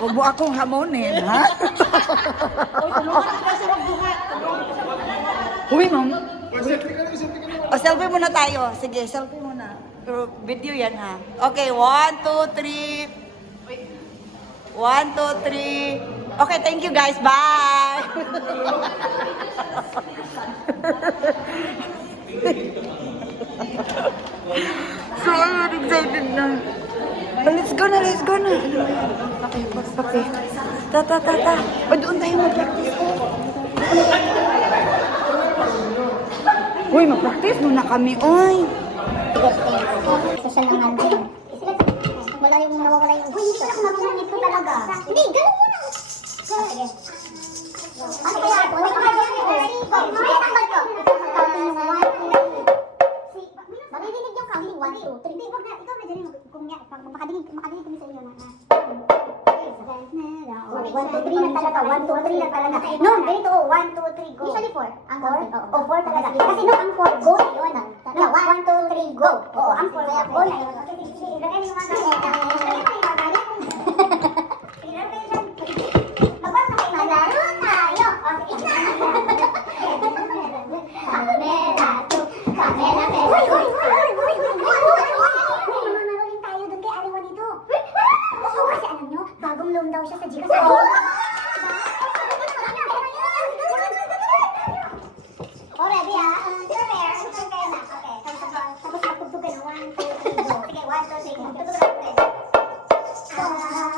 Huwag mo akong hamonin, ha? Uy, tulungan ka sa magbuhat. Uy, ma'am. O, selfie muna tayo. Sige, selfie muna. Pero video yan, ha? Okay, 1, 2, 3. 1, 2, 3. Okay, thank you guys. Bye! So, I'm excited na. Let's go na, let's go na. Okay, okay. Ta. O, doon tayo mag-practice. Uy, mag-practice muna kami, oy. Social lang natin. Wala yung nawawala yung... Uy, hindi ko na kumakunan ito talaga. Hindi, ganun mo na. Sige. Ano kaya? Wala ka ba dyan? Mamaya tambal ko. Maririnig yung counting. 1, 2, 3. Hindi, wag na. Ikaw na dyan. Makadinig kami sa iyo na. 1, 2, 3 na talaga. 1, 2, 3 na talaga. No, ganito. 1, 2, 3, go. Usually 4. Ang 4? Oo, 4 talaga. Kasi no, ang 4, go na yun. No, 1, 2, 3, go. Oo, ang 4, go na yun. Okay, sige. Ilagay niyo mga gamit. Magwas na kayo. Malaro tayo. Camera 2. Camera 3. Mamamarulin tayo doon kay Ariwa nito. Oo, kasi alam nyo, bagong loan daw siya sa Gcash. Oh, ready ah? Prepare. Prepare na. Okay. Tapos magtugtugan. 1, 2, 3, go. Sige, 1, 2, 3, go. Magtugtugan ulit.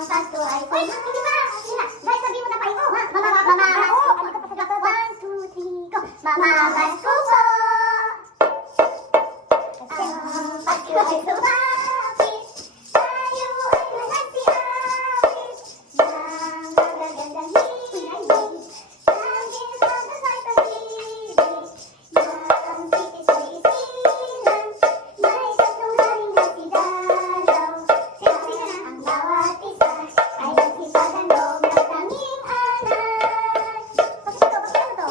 Pasto ay... Wait, hindi ba? Hindi na. Guys, sabihin mo na pa ito. Mamamas ko. Ano ka pa sa gato? 1, 2, 3, go. Mamamas ko po. Pasto ay sumapit. Tayo ay nagsiapit. Nang magagandang hilig. Lagi sa dasay pag-ibig. Nang sitis-sisilan. May tatlong haring nagsidalaw. Siyempre na ang bawat isa ay nagsipagan loob ng tanging anak. Bakit ito?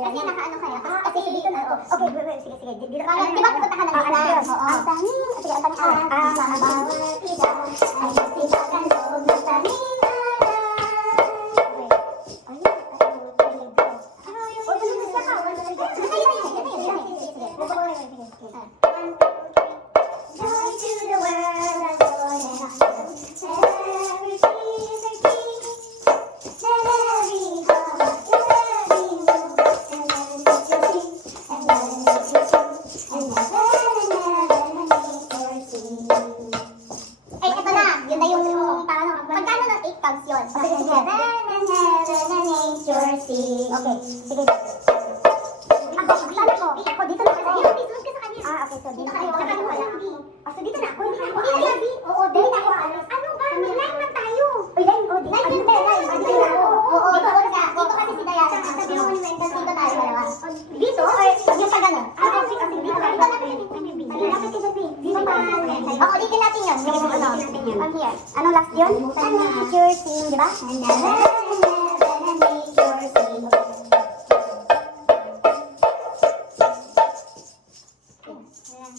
Kasi nakaano kaya? Kasi dito na. Okay, sige. Dito ka. Di ba pupunta ka ng anak? Ang tanging, sige, ang tanging anak. Ang bawat isa ay nagsipagan loob ng tanging Joy to the world, I'm born and every sea's a king. Let every heart, let every move, and let it make you sing, and let it make you sing, and never foresee. Ay, ito na. Yun na yung parang pagkano ng 8 counts yun. Sige. Nature sea. Okay, sige. Ako, dito na ako. Sunod ka sa kanya. Okay, so dito kayo. So dito na ako. Hindi na yan. Oo, dito na ako. Ano ba? Line man tayo. Uy, line. Line. Dito ako. Oo, dito kasi si Diana. Sabi mo ni Wendell, dito tayo dalawa. Dito? Or yung pag ano? Dito na. Lapit ka sa P. Dito pa. Oo, ulitin natin yun. Yung ano. On here. Anong last yun? Nature scene, di ba? Nature scene.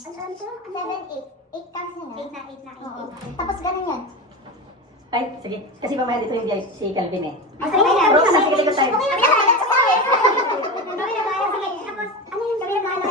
Ano to? 7, 8. 8 counts na yun. 8. Tapos ganun yan. Ay, sige. Kasi mamaya dito yung si Calvin eh. Sige na. Sige, dito tayo. Okay na ba? Sige. Tapos, ano yung gawin na ano?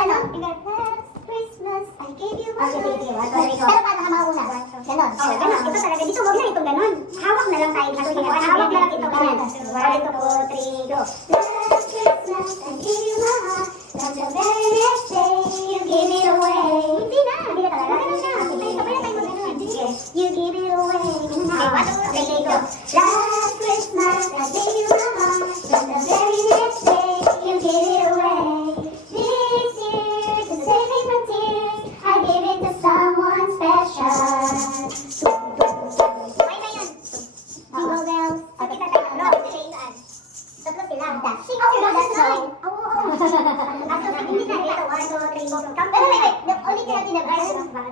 Last Christmas, I gave you my heart. Pero paano ka mauna? Ganon. Ito talaga. Dito, huwag na itong ganon. Hawak na lang tayo. Hawak na lang ito. Ganon. 1, 2, 3, go. Last Christmas, I gave you my heart. From the very next day, you gave it away. Hindi na. Hindi na talaga. Ganun na. Sabay na tayo mag-ganon. You give it away. Okay, go. Last Christmas, I gave you my heart. From the very next day, you gave it away. This year, to save me from tears, I gave it to someone special. Ay na yun. Jingle bells. Okay, tatay na. No, tatlo sila. Dashing. That's right. Hindi na dito. 1, 2, 3, 4. Pero wait. Ulitin natin na.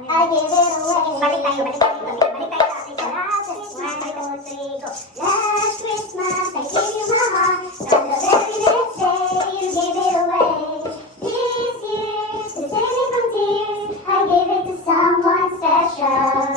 I gave it away. Balik tayo. Balik tayo sa ating last. 1, 2, 3, go. Last Christmas, I gave you my heart. From the very next day, you gave it away. This year, to save me from tears, I gave it to someone special.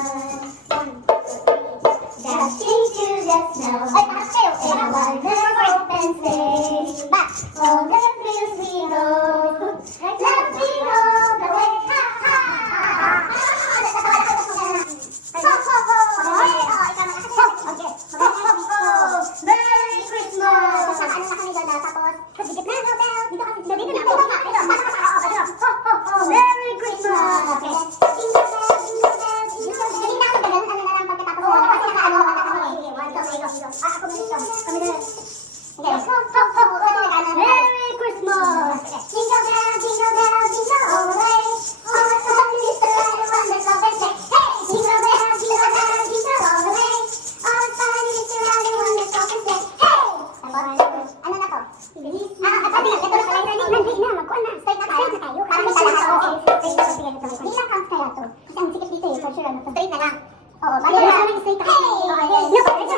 for sure. Straight na lang. Oo, bali na lang straight na. Hey! No, diretso.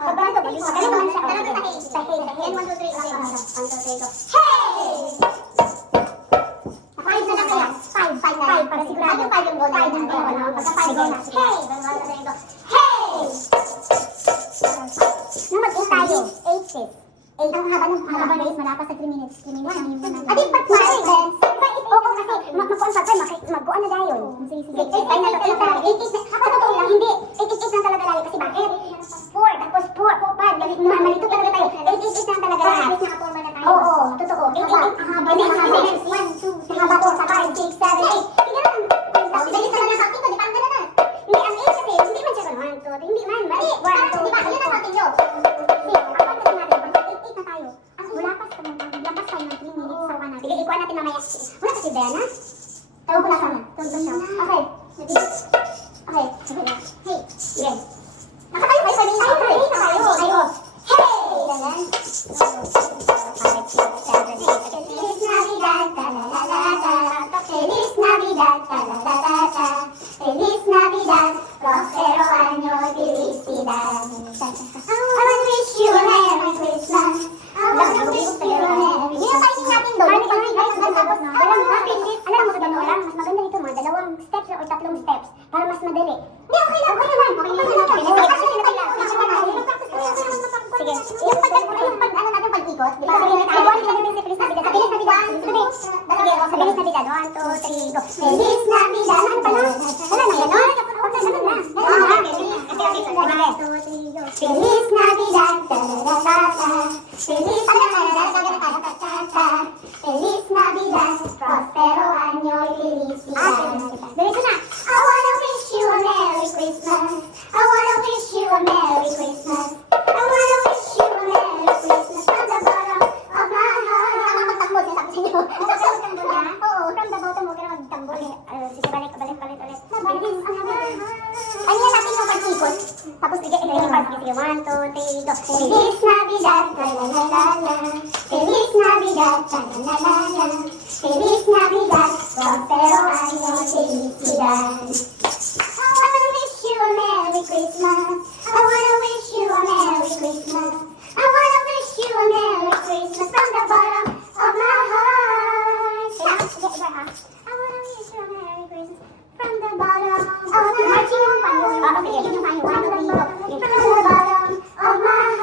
Pagbato, galing naman siya. Talaga sa hey. Yan, 1, 2, 3. Okay, 1, 2, 3, go. Hey! 5 na lang kaya. 5 na lang. Para sigurado. Ano 5 yung goal? 5 yung goal. Pagka 5 goal na. Hey! 1, 2, 3, go. Hey! Nung mag-8 tayo, 8 6. Ang haba na is malakas sa 3 minutes. 3 minutes na minimum natin. Adi, but why? Oo, kasi magkuhan pa tayo, magkuhan na tayo. Sige, 8 na to. 8 talaga. 8 na. Totoo lang, hindi. 8 na talaga tayo. Kasi bakit? 4, tapos 4, 5. Galit naman, malito talaga tayo. 8 na talaga tayo. Alis na forma na tayo. Oo, totoo. 8 ang haba. 1, 2, 3, 4, 5, 6, 7, 8. Tingnan lang. Galit talaga sa akin to, di ba? Ang ganda na. Hindi, ang 8 kasi, hindi man siya ganun. 1, 2, hindi man. Mali. 1, 2, di ba? Yun ang atin yun. Sige, ikuha natin mamaya. Wala kasi Diana. Tawag ko na sana. Tawag ko siya. Okay. Okay. Hey. Sige. Nakatayo kayo. Tayo. Tayo. Hey! Ganun. Feliz Navidad. Feliz Navidad. Feliz Navidad. Prospero año. Felicidad. I wanna wish you a Merry Christmas. I wanna wish you a Merry Christmas. Alam mo sa ganun lang, mas maganda ito mga 2 steps or 3 steps para mas madali. Hindi, okay lang. Sige, yung pag-ikot, di ba sabihin natin, ay, sa Feliz Navidad, sa Feliz Navidad, sa Feliz Navidad, 1, 2, 3, go. Feliz Navidad, ano pa lang? Wala na, gano'n? Okay, ganun na. Feliz Navidad, Feliz Navidad, Feliz Navidad, prospero año y felicidad. Diretso na. I wanna wish you a Merry Christmas. I wanna wish you a Merry Christmas. I wanna wish you a Merry Christmas from the bottom of my heart. Ang magtanggol, sinasabi sa inyo. Magtanggol na? Oo, from the bottom, huwag ka na magtanggol. Sige, balik ulit. Feliz Navidad. Kanina natin yung pag-ikot. Tapos, sige, 1, 2, 3, go. Feliz Navidad, la-la-la-la. Feliz Navidad, la-la-la-la. Feliz Navidad, prospero año, felicidad. I wanna wish you a Merry Christmas. I wanna wish you a Merry Christmas. I wanna wish you a Merry Christmas from the bottom of my heart. I wanna wish you a Merry Christmas from the bottom of my heart. From the bottom of my heart.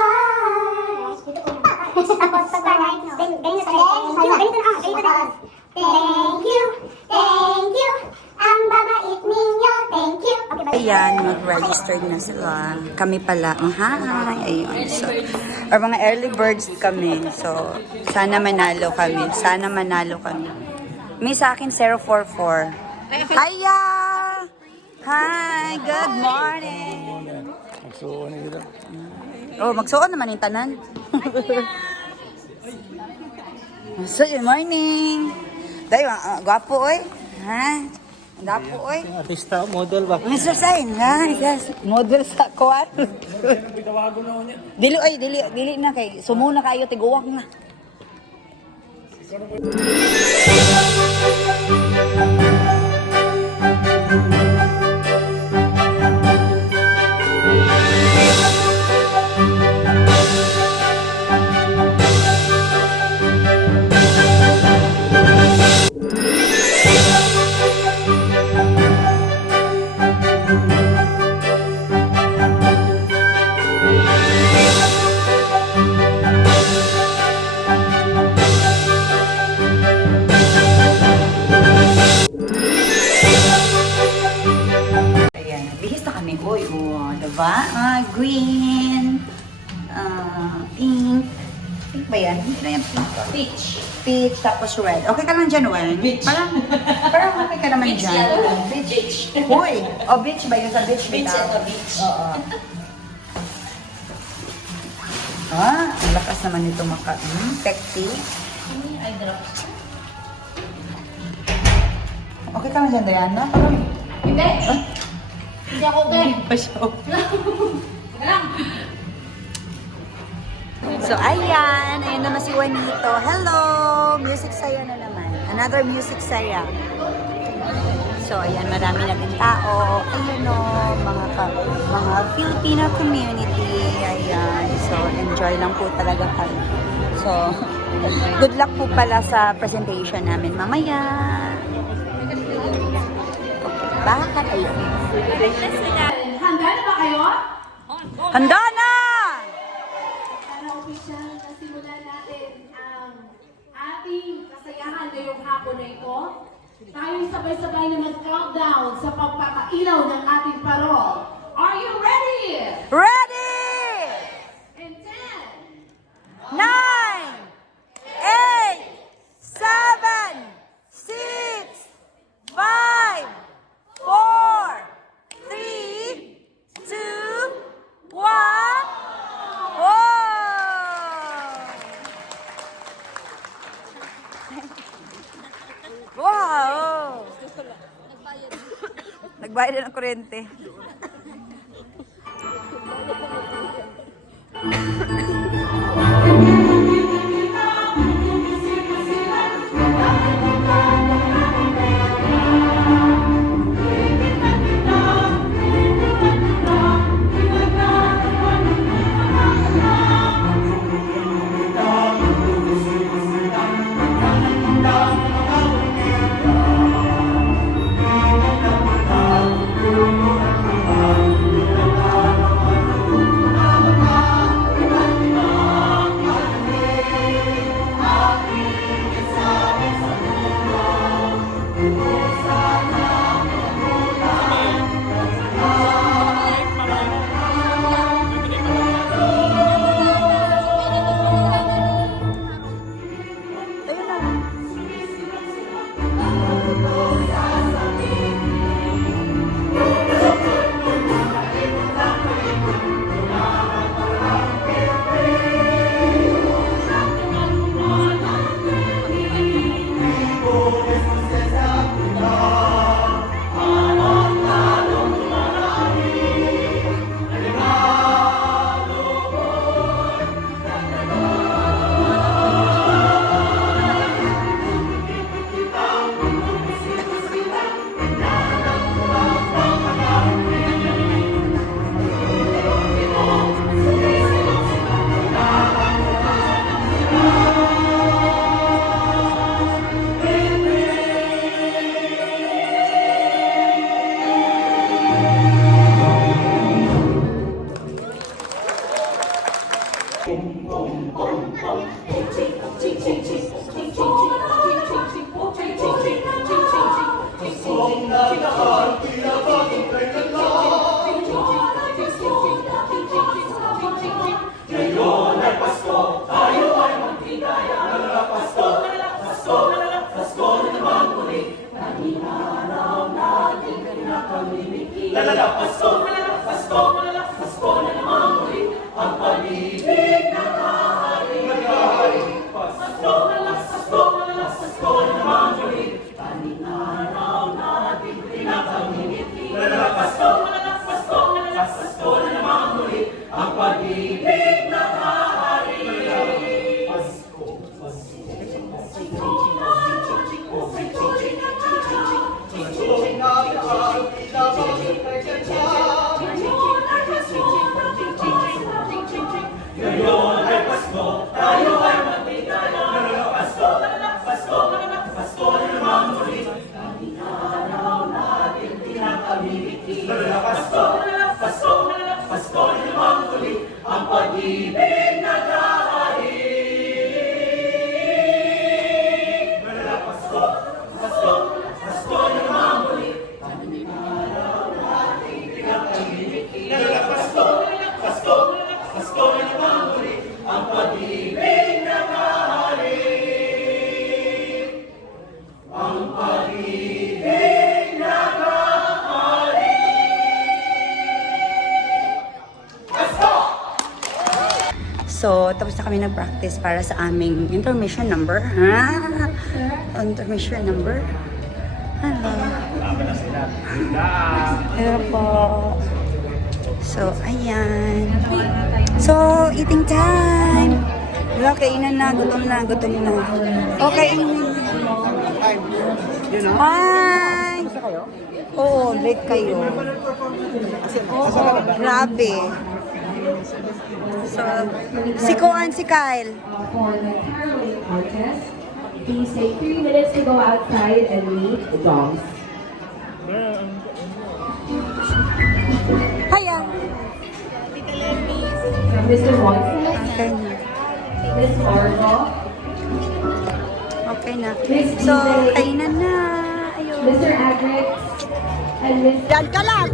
Thank you, ang babait ninyo, thank you. Ayan, mag-register na sila. Kami pala. Hi! Ayun. So, or mga early birds kami. So, sana manalo kami. May sa akin 044. Hiya! Hi! Good morning! Oh, magsuon naman yung tanan. So, good morning! Dayo, gwapo oy. Ha? Gwapo oy. Artista, model ba? Mr. Sain, ha? Yes. Model sa kuwan. Dili na kay sumuna kayo tiguwak na. Boy, oh, diba? Green, pink. Pink ba yan? Hindi na yan pink. Peach, tapos red. Okay ka lang dyan, Wen? Parang okay ka naman dyan. Beach. Uy, beach ba yun? Sa beach ba? Beach. Oo. Ang lakas naman nito Tekti. Okay ka lang dyan, Diana? Hindi. Hindi ako okay. So, ayan naman si Juanito. Hello! Music saya na naman. Another music saya. So, ayan, marami na din tao. Ayan o, mga Filipino community. Ayan. So, enjoy lang po talaga kami. So, good luck po pala sa presentation namin mamaya. Okay, baka tayo. Handa na ba kayo? Handa na! Para official na simulan natin ang ating kasayahan ngayong hapon na ito. Tayo sabay-sabay na mag-countdown sa pagpapailaw ng ating parol. Are you ready? Ready! And 10, 9, 8, 7, 6, 5, 4, 3, 2, 1. Wow! Nagbayad na ng kuryente. So, tapos na kami nag-practice para sa aming intermission number. Intermission number. Hello. Hello po. So, ayan. So, eating time. Wala, kainan na. Gutom na. Gutom na. Okay. Hi. kayo? Oo, late kayo. Oo, grabe. So, si Kuan, si Kyle. For the caroling contest, please take 3 minutes to go outside and meet the dogs. Hiya. Mr. Watson, Okay na. Miss Margot, Okay na. So, kainan na. Ayun. Mr. Agrix, and Miss Yan ka lang.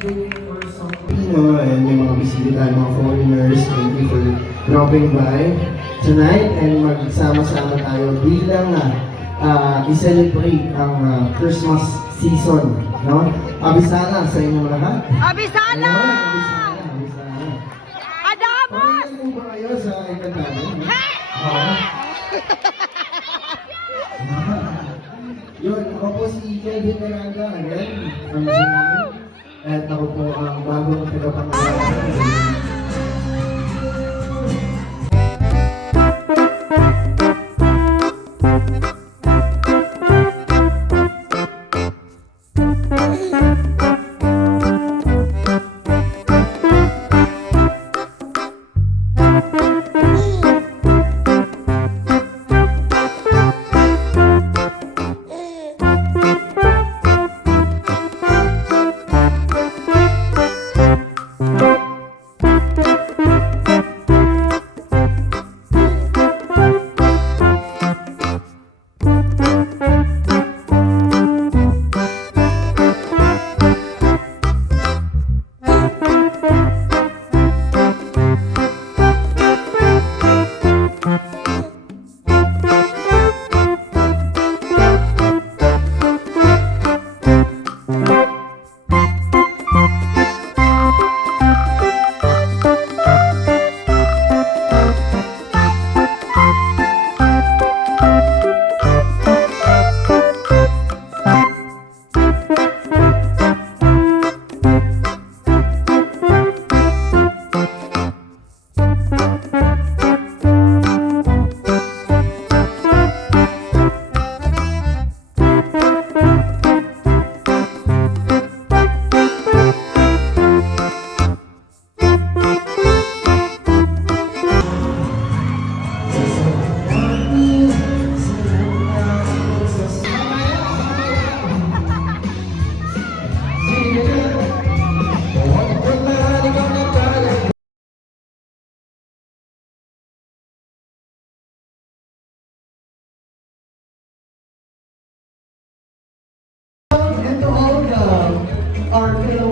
Pilipino and yung mga bisita, mga foreigners, thank you for dropping by tonight and magsama-sama tayo bilang i-celebrate ang Christmas season, no? Abisana sa inyong lahat. Abisana! Abisana. Adamos! Pakinggan mo ba kayo sa ikantado? Oo. Yun, ako po si Kelvin Miranda, again, from Zimmerman. At ako po ang bagong tagapangalaman. our fellow